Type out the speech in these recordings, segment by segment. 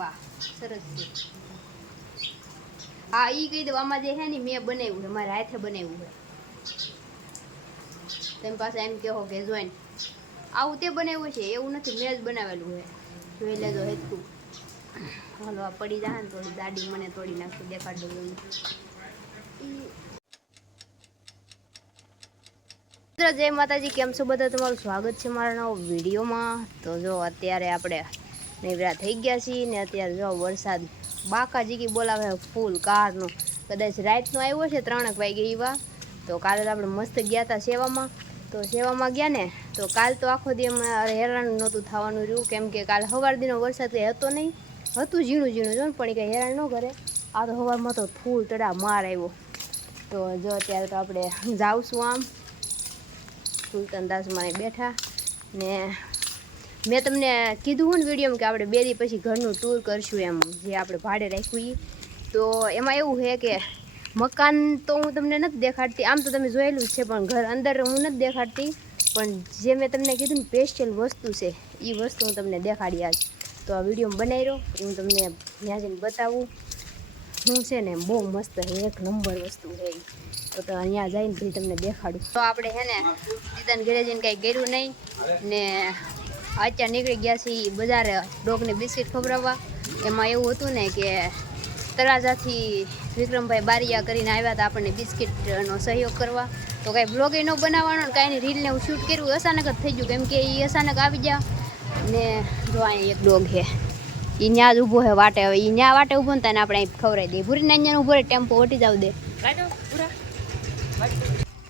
વાહ સરસ છે. હા ઈ કહી દઉં આમાં જે છે ને મેં બનાવ્યું છે, મારા હાથે બનાવ્યું છે. તેમ પાછા એમ કહો કે જોઈને આવું તે બનાવ્યું છે એવું નથી, મેં જ બનાવેલું છે. જોઈ લેજો હેતું. હાલો આ પડી જાય ને થોડી દાડી મને તોડી નાખી દેખાડ દઉં તમને. જય માતાજી, કેમ છો બધા? તમારું સ્વાગત છે મારા નવા વિડીયોમાં. તો જો અત્યારે આપણે નવરા થઈ ગયા છીએ ને અત્યારે જો વરસાદ બાકા જીકી બોલાવે ફૂલ કારનો, કદાચ રાતનો આવ્યો છે 3 વાગે એવા. તો કાલે આપણે મસ્ત ગયા હતા સેવામાં. તો સેવામાં ગયા ને તો કાલ તો આખો દી હેરાન નહોતું થવાનું રહ્યું, કેમ કે કાલે સવાર દીનો વરસાદ કંઈ હતો નહીં, હતું ઝીણું ઝીણું જો ને પણ કંઈ હેરાન ન કરે. આ તો સવારમાં તો ફૂલ તડા માર આવ્યો. તો જો અત્યારે તો આપણે જાવશું આમ સુલતાન દાસમાં બેઠા ને મેં તમને કીધું ને વિડીયોમાં કે આપણે 2 દી પછી ઘરનું ટૂર કરશું એમ, જે આપણે ભાડે રાખ્યું. તો એમાં એવું છે કે મકાન તો હું તમને નથી દેખાડતી, આમ તો તમે જોયેલું જ છે, પણ ઘર અંદર હું નથી દેખાડતી. પણ જે મેં તમને કીધું ને સ્પેશિયલ વસ્તુ છે એ વસ્તુ હું તમને દેખાડી આજ. તો આ વિડીયો બનાવી રહ્યો હું તમને ત્યાં જઈને બતાવું. હું છે ને બહુ મસ્ત એક નંબર વસ્તુ છે. તો અહીંયા જઈને પછી તમને દેખાડું. તો આપણે છે ને જીતાને ઘરે જઈને કાંઈ કર્યું નહીં ને અત્યારે નીકળી ગયા છીએ બજારે ડોગને બિસ્કિટ ખવડાવવા. એમાં એવું હતું ને કે તળાજાથી વિક્રમભાઈ બારિયા કરીને આવ્યા હતા આપણને બિસ્કિટનો સહયોગ કરવા. તો કાંઈ બ્લોગ ન બનાવવાનો ને કાંઈ રીલને હું શૂટ કર્યું અચાનક જ થઈ ગયું, કેમ કે એ અચાનક આવી ગયા. ને જો અહીંયા એક ડોગ છે, એ ત્યાં જ ઊભો છે વાટે. હવે એ ત્યાં વાટે ઊભો ને તને આપણે અહીં ખવડાવી દઈએ. ભૂરીને અહીંયા ઊભો રહે, ટેમ્પો વટી જાવ દે.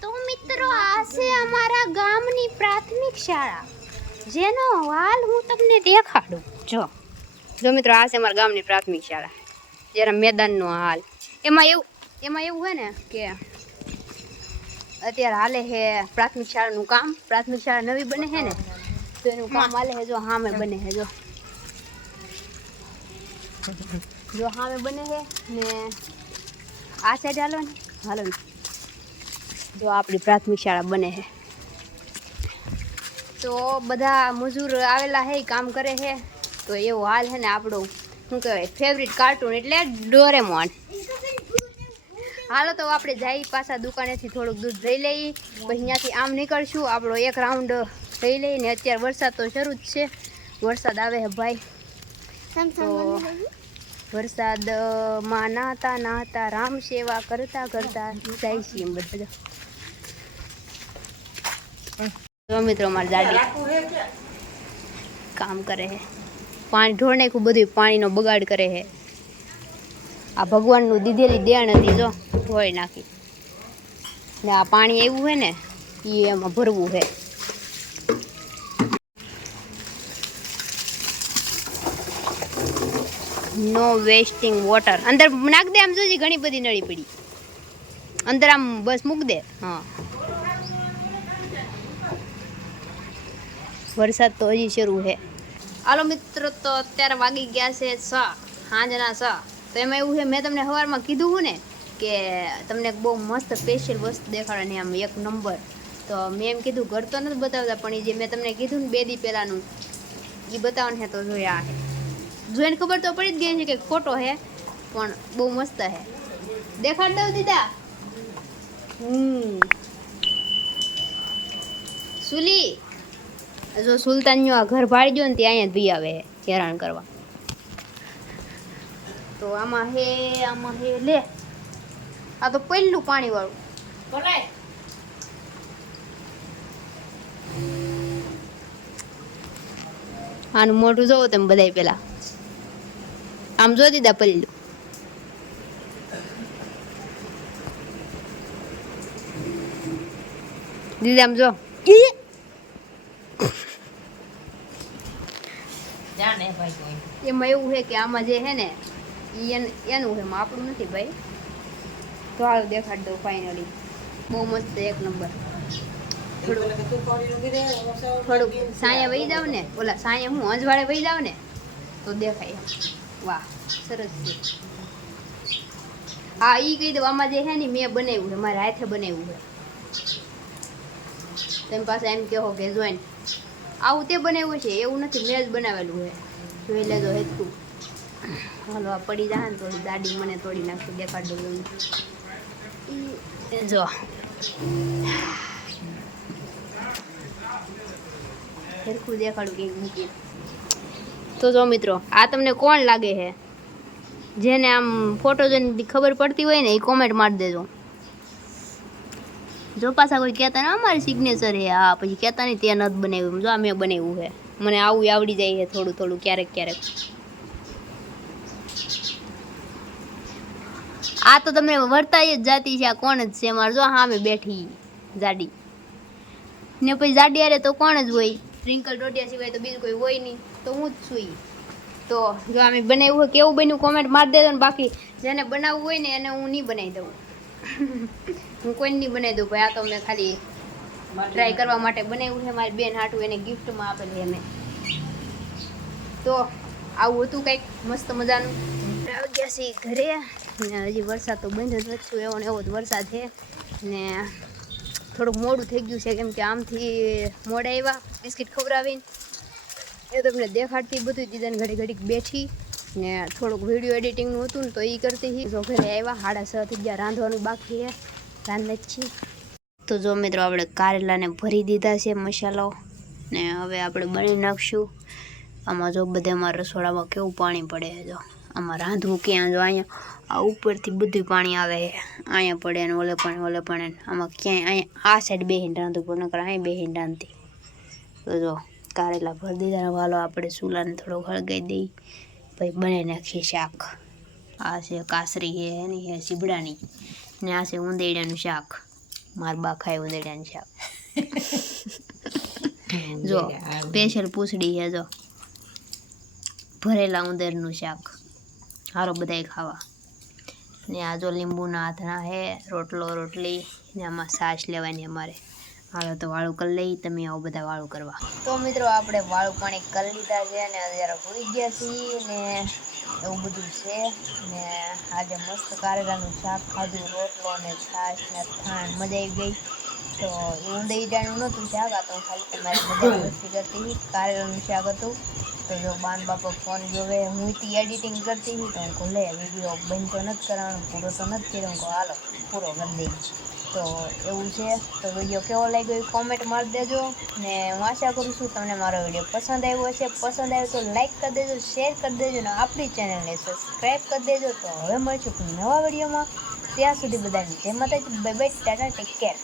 તો મિત્રો આ છે અમારા ગામની પ્રાથમિક શાળા, જેનો હાલ હું તમને દેખાડું. જો મિત્રો આ છે અમારા ગામની પ્રાથમિક શાળા, જરા મેદાનનો હાલ. એમાં એવું છે ને કે અત્યારે હાલે છે પ્રાથમિક શાળાનું કામ. પ્રાથમિક શાળા નવી બને છે ને તો એનું કામ હાલે છે. જો સામે બને છે, જો સામે બને છે ને આ સાઈડ હાલો ને જો આપણી પ્રાથમિક શાળા બને છે. તો બધા મજૂર આવેલા છે, કામ કરે છે. તો એવું હાલ છે ને આપણું શું કહેવાય ફેવરિટ કાર્ટૂન એટલે ડોરેમોન. હાલો તો આપણે જઈ પાછા દુકાનેથી થોડુંક દૂધ લઈ લઈએ, પછી ત્યાંથી આમ નીકળશું. આપણો એક રાઉન્ડ લઈ લઈને અત્યારે વરસાદ તો શરૂ જ છે, વરસાદ આવે છે ભાઈ. તો વરસાદમાં નાતા રામ સેવા કરતા જાય છીએ એમ બધા. તો મિત્રો અમારી દાદી કામ કરે છે, પાણી ઢોળ નાખ્યું, બધું પાણીનો બગાડ કરે છે. આ ભગવાનનું દીધેલી દેણ હતી, જો ધોઈ નાખી ને આ પાણી આવ્યું છે ને એ એમાં ભરવું છે. નો વેસ્ટિંગ વોટર. અંદર નાખ દે, આમ જોજી ઘણી બધી નળી પડી અંદર, આમ બસ મૂક દે. હા વરસાદ તો હજી શરૂ છે. હાલો મિત્રો તો અત્યારે વાગી ગયા છે 6 સાંજના 6. તો એમાં એવું છે મેં તમને સવારમાં કીધું હું ને કે તમને બહુ મસ્ત સ્પેશિયલ વસ્તુ દેખાડવાની આમ એક નંબર. તો મેં એમ કીધું ઘર તો નથી બતાવતા, પણ એ જે મેં તમને કીધું ને 2 દી પહેલાંનું એ બતાવવાનું છે. તો જોયા જોઈને ખબર તો પડી જ ગઈ છે કે ખોટો છે, પણ બહુ મસ્ત છે. દેખાડ દઉં દીદા. સુલી જો સુલતાનનું આ ઘર ભાડી ગયો ને ત્યાં અહીંયા જ ભી આવે હેરાન કરવા. તો આમાં હે લે, આ તો પહેલું પાણી વાળું બોલાય. આનું મોઢું જોવો તમે બધાય પેલા, આમ જો દીધા પહેલું. દીદી આમ જો. એમાં એવું છે કે આમાં જે છે ને એનું છે, એમાં આપણું નથી ભાઈ. તો હાલ દેખાડ દઉં ફાઇનલી. બહુ મસ્ત એક નંબર. થોડુંક સાયા વહી જાવ ને, ઓલા સાયા હું અંજવાળે વહી જાવ ને તો દેખાય. વાહ સરસ છે. હા એ કહી દઉં આમાં જે છે ને મેં બનાવ્યું છે, મારા હાથે બનાવ્યું છે. તેમ પાછા એમ કહો કે જોઈને આવું તે બનાવ્યું છે એવું નથી, મેં જ બનાવેલું છે. જોઈ લેજો હેતું. હાલો આ પડી જાય ને થોડી દાડી મને તોડી નાખી દેખાડ દઉં તમને. જો સરખું દેખાડું કંઈક મૂકી. તો જો મિત્રો આ તમને કોણ લાગે છે? જેને આમ ફોટો જોઈને ખબર પડતી હોય ને એ કોમેન્ટ મારી દેજો. જો પાછા કોઈ કહેતા ને અમારી સિગ્નેચર છે, હા પછી કહેતા નહીં તે નથી બનાવ્યું. જો આ મેં બનાવ્યું છે, મને આવું આવડી જાય છે થોડું થોડું ક્યારેક ક્યારેક. આ તો તમને વર્તાય જ જાતી છે. આ કોણ જ છે મારે? જો હા મેં બેઠી જાડી ને પછી જાડી આરે તો કોણ જ હોય? ટ્વિંકલ ટોટિયા સિવાય તો બીજું કોઈ હોય નહીં, તો હું જ છું. તો જો અમે બનાવ્યું હોય કેવું બન્યું કોમેન્ટ મારી દેજો ને. બાકી જેને બનાવવું હોય ને એને હું નહીં બનાવી દઉં. હું કોઈને નહીં બનાવી દઉં ભાઈ. આ તો મેં ખાલી ટ્રાય કરવા માટે બનાવ્યું છે. મારી બેન હાટું એને ગિફ્ટમાં આપેલી અમે. તો આવું હતું કંઈક મસ્ત મજાનું. આવી ગયા છીએ ઘરે ને હજી વરસાદ તો બંધ જ નથી. એવો ને એવો જ વરસાદ છે ને થોડુંક મોડું થઈ ગયું છે કેમ કે આમથી મોડા આવ્યા બિસ્કિટ ખવડાવીને. એ તમને દેખાડતી બધું દીદાને ઘડીક બેઠી ને થોડુંક વિડીયો એડિટિંગનું હતું ને તો એ કરતી હતી. જો ઘરે આવ્યા 6:30 થઈ ગયા. રાંધવાનું બાકી છે, રાંધે જ છીએ. તો જો મિત્રો આપણે કારેલાને ભરી દીધા છે મસાલો ને હવે આપણે બની નાખશું. આમાં જો બધે અમારા રસોડામાં કેવું પાણી પડે છે. જો આમાં રાંધવું ક્યાં? જો અહીંયા આ ઉપરથી બધું પાણી આવે છે, અહીંયા પડે ને ઓલે પણ આમાં ક્યાંય અહીંયા આ સાઈડ બેહીને રાંધવું પણ નકર અહીંયા બેહીને રાંધતી. તો જો કારેલા ભરી દીધા. વાલો આપણે ચૂલાને થોડોક હળગાઈ દઈ પછી બનાવી નાખીએ શાક. આ છે કાસરી છે એની છે સીબડાની ને આ છે ઉંદેડાનું શાક. મારા બા ખાય ઉંદેડાનું શાક. જો સ્પેશિયલ પૂછડી છે. જો ભરેલા ઉંદરનું શાક. હારો બધાય ખાવા. ને આ જો લીંબુના હાથના હે રોટલી ને આમાં છાશ લેવાની અમારે. હાલો તો વાળું કરી લઈ. તમે આવો બધા વાળું કરવા. તો મિત્રો આપણે વાળું પાણી કરી લીધા છે ને અત્યારે ભૂલી ગયા છીએ ને એવું બધું છે ને આજે મસ્ત કારેલાનું શાક ખાધું, રોટલો ને છાશ ને થાણ. મજા આવી ગઈ. તો એ ઊંધઈડાનું નહોતું શાક, આ તો ખાલી તમારી મજા મસ્તી કરતી. કારેલાનું શાક હતું. તો જો બાન બાપા ફોન જોવે, હું તી એડિટિંગ કરતી હતી તો હું કહું લે વિડીયો બંધ તો નથી કરવાનો, પૂરો તો નથી કર્યો. હું કહું હાલો પૂરો કરી દઈ. તો એવું છે. તો વિડીયો કેવો લાગ્યો એ કોમેન્ટ મારી દેજો ને હું આશા કરું છું તમને મારો વિડીયો પસંદ આવ્યો હશે. પસંદ આવ્યો તો લાઈક કરી દેજો, શેર કરી દેજો ને આપણી ચેનલને સબસ્ક્રાઈબ કરી દેજો. તો હવે મળીશું નવા વિડીયોમાં. ત્યાં સુધી બધાને જય માતાજી, bye bye, Tata, take care.